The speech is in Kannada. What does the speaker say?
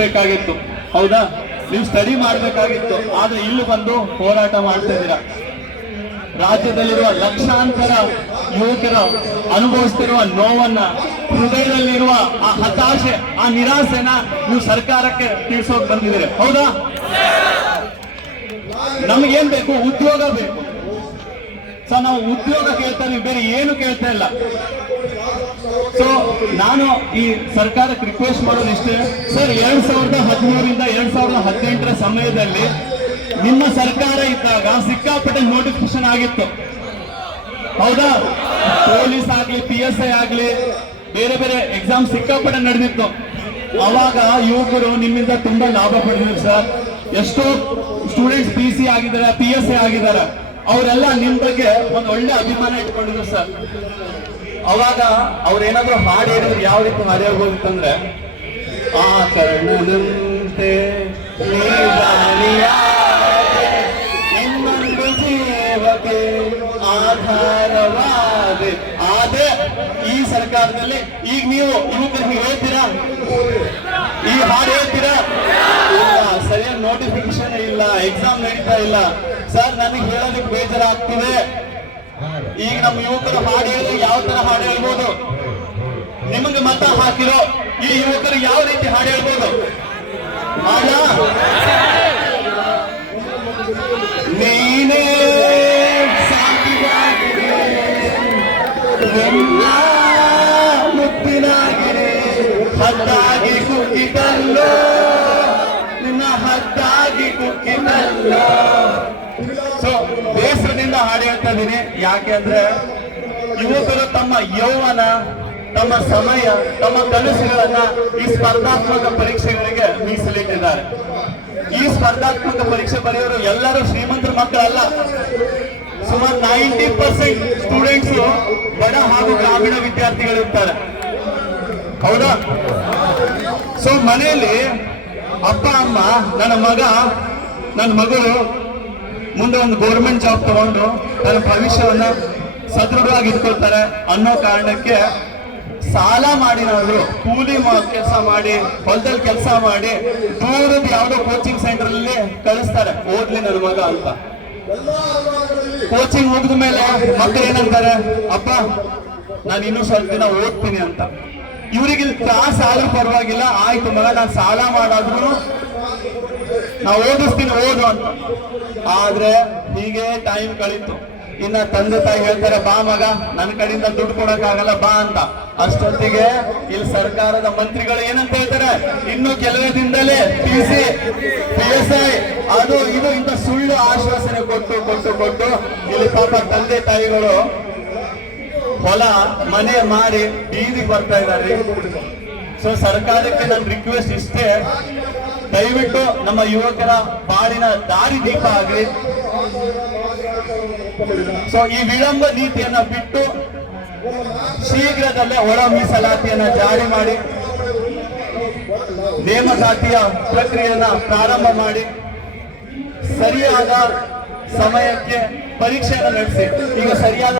ಇರಬೇಕಾಗಿತ್ತು. ಹೌದಾ? ನೀವು ಸ್ಟಡಿ ಮಾಡಬೇಕಾಗಿತ್ತು. ಆದ್ರೆ ಇಲ್ಲಿ ಬಂದು ಹೋರಾಟ ಮಾಡ್ತಾ ಇದ್ದೀರಾ. ರಾಜ್ಯದಲ್ಲಿರುವ ಲಕ್ಷಾಂತರ ಯುವಕರ ಅನುಭವಿಸ್ತಿರುವ ನೋವನ್ನ, ಹೃದಯದಲ್ಲಿರುವ ಆ ಹತಾಶೆ, ಆ ನಿರಾಸೆನ ನೀವು ಸರ್ಕಾರಕ್ಕೆ ತಿಳಿಸೋಕೆ ಬಂದಿದ್ದೀರಿ. ಹೌದಾ? ನಮಗೇನ್ ಬೇಕು? ಉದ್ಯೋಗ ಬೇಕು. ಸೊ ನಾವು ಉದ್ಯೋಗ ಕೇಳ್ತಾ ಇದೀವಿ, ಬೇರೆ ಏನು ಕೇಳ್ತಾ ಇಲ್ಲ. ಸೊ ನಾನು ಈ ಸರ್ಕಾರಕ್ಕೆ ರಿಕ್ವೆಸ್ಟ್ ಮಾಡೋದು ಇಷ್ಟೇ ಸರ್, 2013ರಿಂದ 2018 ಸಮಯದಲ್ಲಿ ನಿಮ್ಮ ಸರ್ಕಾರ ಇದ್ದಾಗ ಸಿಕ್ಕಾಪಟ್ಟೆ ನೋಟಿಫಿಕೇಶನ್ ಆಗಿತ್ತು. ಹೌದಾ? ಪೊಲೀಸ್ ಆಗ್ಲಿ, PSI ಆಗ್ಲಿ, ಬೇರೆ ಬೇರೆ ಎಕ್ಸಾಮ್ ಸಿಕ್ಕಾಪಟ್ಟೆ ನಡೆದಿತ್ತು. ಅವಾಗ ಯುವಕರು ನಿಮ್ಮಿಂದ ತುಂಬಾ ಲಾಭ ಪಡೆದಿದ್ರು ಸರ್. ಎಷ್ಟೋ ಸ್ಟೂಡೆಂಟ್ಸ್ PC ಆಗಿದ್ದಾರೆ, PSI ಆಗಿದ್ದಾರೆ. ಅವರೆಲ್ಲ ನಿಮ್ ಬಗ್ಗೆ ಒಂದು ಒಳ್ಳೆ ಅಭಿಮಾನ ಇಟ್ಕೊಂಡಿದ್ರು ಸರ್. ಅವಾಗ ಅವ್ರೇನಾದ್ರು ಹಾಡು ಹೇಳಿದ್ರು ಯಾವ ರೀತಿ ಹಾಡು ಹೇಳ್ಬೋದಿತ್ತಂದ್ರೆ, ಆ ಕರ್ಣನಂತೆ ಇನ್ನೊಂದು ಜೀವಕ್ಕೆ ಆಧಾರವಾದೆ. ಆದ್ರೆ ಈ ಸರ್ಕಾರದಲ್ಲಿ ಈಗ ನೀವು ಯುವಕರಿಗೆ ಹೇಳ್ತೀರಾ? ಈ ಹಾಡು ಹೇಳ್ತೀರಾ? ಇಲ್ಲ. ಸರಿಯಾಗಿ ನೋಟಿಫಿಕೇಶನ್ ಇಲ್ಲ, ಎಕ್ಸಾಮ್ ನಡೀತಾ ಇಲ್ಲ ಸರ್. ನನಗೆ ಹೇಳೋದಕ್ಕೆ ಬೇಜಾರಾಗ್ತಿದೆ. ಈಗ ನಮ್ಮ ಯುವಕರು ಹಾಡು ಹೇಳಿದ್ರೆ ಯಾವ ತರ ಹಾಡು ಹೇಳ್ಬೋದು? ನಿಮಗೆ ಮತ ಹಾಕಿರೋ ಈ ಯುವಕರು ಯಾವ ರೀತಿ ಹಾಡು ಹೇಳ್ಬೋದು? ನೀನೇ ಮುತ್ತಿನಾಗಿರಿ, ಹದ್ದಾಗಿ ಕುಕ್ಕಿತಲ್ಲೋ, ನಿನ್ನ ಹದ್ದಾಗಿ ಕುಕ್ಕಿತಲ್ಲೋ. ಸೊ ಬೇಸರದಿಂದ ಹಾಡು ಹೇಳ್ತಾ ಇದೀನಿ. ಯಾಕೆ ಅಂದ್ರೆ ಯುವಕರು ತಮ್ಮ ಯೌವನ, ತಮ್ಮ ಸಮಯ, ತಮ್ಮ ಕನಸುಗಳನ್ನ ಈ ಸ್ಪರ್ಧಾತ್ಮಕ ಪರೀಕ್ಷೆಗಳಿಗೆ ಮೀಸಲಿಟ್ಟಿದ್ದಾರೆ. ಈ ಸ್ಪರ್ಧಾತ್ಮಕ ಪರೀಕ್ಷೆ ಬರೆಯೋರು ಎಲ್ಲರೂ ಶ್ರೀಮಂತರ ಮಕ್ಕಳಲ್ಲ. ಸುಮಾರು 90% ಸ್ಟೂಡೆಂಟ್ಸ್ ಬಡ ಹಾಗೂ ಗ್ರಾಮೀಣ ವಿದ್ಯಾರ್ಥಿಗಳಿರ್ತಾರೆ. ಹೌದಾ? ಸೊ ಮನೆಯಲ್ಲಿ ಅಪ್ಪ ಅಮ್ಮ ನನ್ನ ಮಗಳು ಮುಂದೆ ಒಂದು ಗೌರ್ಮೆಂಟ್ ಜಾಬ್ ತಗೊಂಡು ನನ್ನ ಭವಿಷ್ಯವನ್ನ ಸದೃಢವಾಗಿ ಇಟ್ಕೊಳ್ತಾರೆ ಅನ್ನೋ ಕಾರಣಕ್ಕೆ ಸಾಲ ಮಾಡಿನಾದ್ರು ಕೂಲಿ ಕೆಲಸ ಮಾಡಿ, ಹೊಲದಲ್ಲಿ ಕೆಲಸ ಮಾಡಿ, ದೂರದ ಯಾವುದೋ ಕೋಚಿಂಗ್ ಸೆಂಟರ್ ಅಲ್ಲಿ ಕಳಿಸ್ತಾರೆ, ಓದ್ಲಿ ನನ್ನ ಮಗ ಅಂತ. ಕೋಚಿಂಗ್ ಮುಗಿದ ಮೇಲೆ ಮಕ್ಕಳು ಏನಂತಾರೆ, ಅಪ್ಪ ನಾನು ಇನ್ನೂ ಸ್ವಲ್ಪ ದಿನ ಓದ್ತೀನಿ ಅಂತ. ಇವರಿಗೆ ಕ್ಲಾಸ್ ಆದ್ರೂ ಪರವಾಗಿಲ್ಲ, ಆಯ್ತು ಮಗ ನಾನು ಸಾಲ ಮಾಡಾದ್ರು ನಾವು ಓದಿಸ್ತೀನಿ, ಓದು ಅಂತ. ಆದ್ರೆ ಹೀಗೆ ಟೈಮ್ ಕಳೀತು. ಇನ್ನ ತಂದೆ ತಾಯಿ ಹೇಳ್ತಾರೆ, ಬಾ ಮಗ, ನನ್ನ ಕಡೆಯಿಂದ ದುಡ್ಡು ಕೊಡಕ್ ಆಗಲ್ಲ ಬಾ ಅಂತ. ಅಷ್ಟೊತ್ತಿಗೆ ಇಲ್ಲಿ ಸರ್ಕಾರದ ಮಂತ್ರಿಗಳು ಏನಂತ ಹೇಳ್ತಾರೆ, ಇನ್ನು ಕೆಲವೇ ದಿನದಲ್ಲೇ PSI ಅದು ಇದು ಇಂತ ಸುಳ್ಳು ಆಶ್ವಾಸನೆ ಕೊಟ್ಟು ಇಲ್ಲಿ ಪಾಪ ತಂದೆ ತಾಯಿಗಳು ಹೊಲ ಮನೆ ಮಾರಿ ಬೀದಿಗೆ ಬರ್ತಾ ಇದ್ದಾರೆ. ಸೊ ಸರ್ಕಾರಕ್ಕೆ ನನ್ನ ರಿಕ್ವೆಸ್ಟ್ ಇಷ್ಟೇ, ದಯವಿಟ್ಟು ನಮ್ಮ ಯುವಕರ ಬಾಳಿನ ದಾರಿ ದೀಪ ಆಗಲಿ. ಸೊ ಈ ವಿಳಂಬ ನೀತಿಯನ್ನ ಬಿಟ್ಟು ಶೀಘ್ರದಲ್ಲೇ ಒಳ ಮೀಸಲಾತಿಯನ್ನ ಜಾರಿ ಮಾಡಿ, ನೇಮಕಾತಿಯ ಪ್ರಕ್ರಿಯೆಯನ್ನ ಪ್ರಾರಂಭ ಮಾಡಿ, ಸರಿಯಾದ ಸಮಯಕ್ಕೆ ಪರೀಕ್ಷೆಯನ್ನು ನಡೆಸಿ. ಈಗ ಸರಿಯಾದ